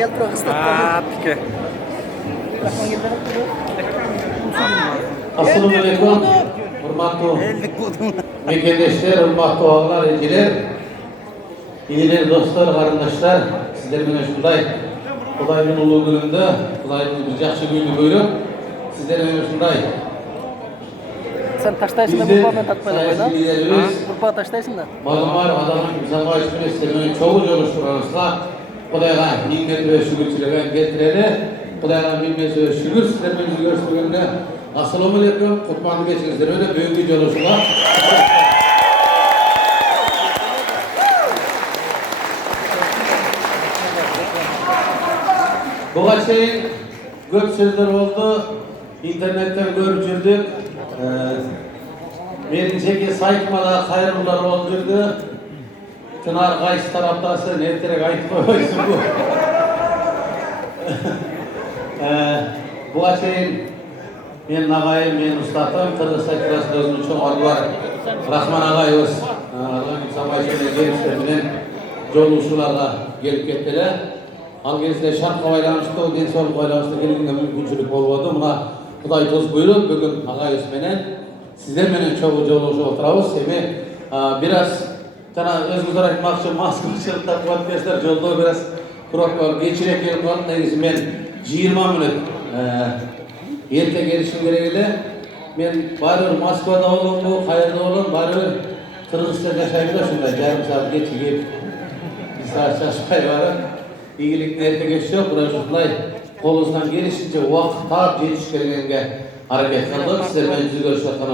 geldi Kırgızistan. Pike. Assalamu alaykum. Hurmatli mekendeşler, hurmatli ağalar, elçiler, iyiler, dostlar, qarindoshlar, sizler bilan shunday Xudoyning ulug' kunida, Xudoyning bir yaxshi kunini ko'rib, sizlar bilan shunday Sen taştaysın da bu bağdan tatmayla koyda. Bu bağ taştaysın da. ma'lumlar adamın zamoyish bilan sizlar bilan çoğu jo'lashtiramiz. Xudoga minnet ve şükürçülüğe getireli. Xudoga minnet ve şükür sizler bilan görüştüğümde. Assalomu alaykum, qutmanlı geçinizler öyle büyük bir jo'lashuvlar. Buğa şeyin köp sözler oldu, internetten görüp жүрдük. Benim jeke saytıma da hayırlılar oldu. Çınar qaysı taraftası, neterek aytıp koyuyorsun bu. Buğa şeyin men ağayım, men ustatım, Kırgızistan kirasında özünün çoğun arılar. Rahman ağayımız, Allah'ın savaşıyla gelişlerinin joluşularga gelip kettiler. Al gezde şart baylanıştı, densoluk baylanıştı gelgende mümkünçülük bolbodu. Muna Xudoy toz buyurup bugün ağayız menen sizler menen çoğu joluşup oturabız. Semi biraz özümüz aytmakçı maskıçılık takip arkadaşlar jolda biraz kurak geçirek gelip kaldı. Negisi men 20 minut erke gelişim gerekli. Men barır Moskvada olun bu, Kayırda olun, barır Kırgızistan yaşayıp da şunday yarım saat geç gelip bir saat çalışmay barır. İyilik erke geçiyor, burası şunday kolunuzdan gelişince vakit tap yetiştirgenge hareket kıldık. Sizler ben yüzü görüşürken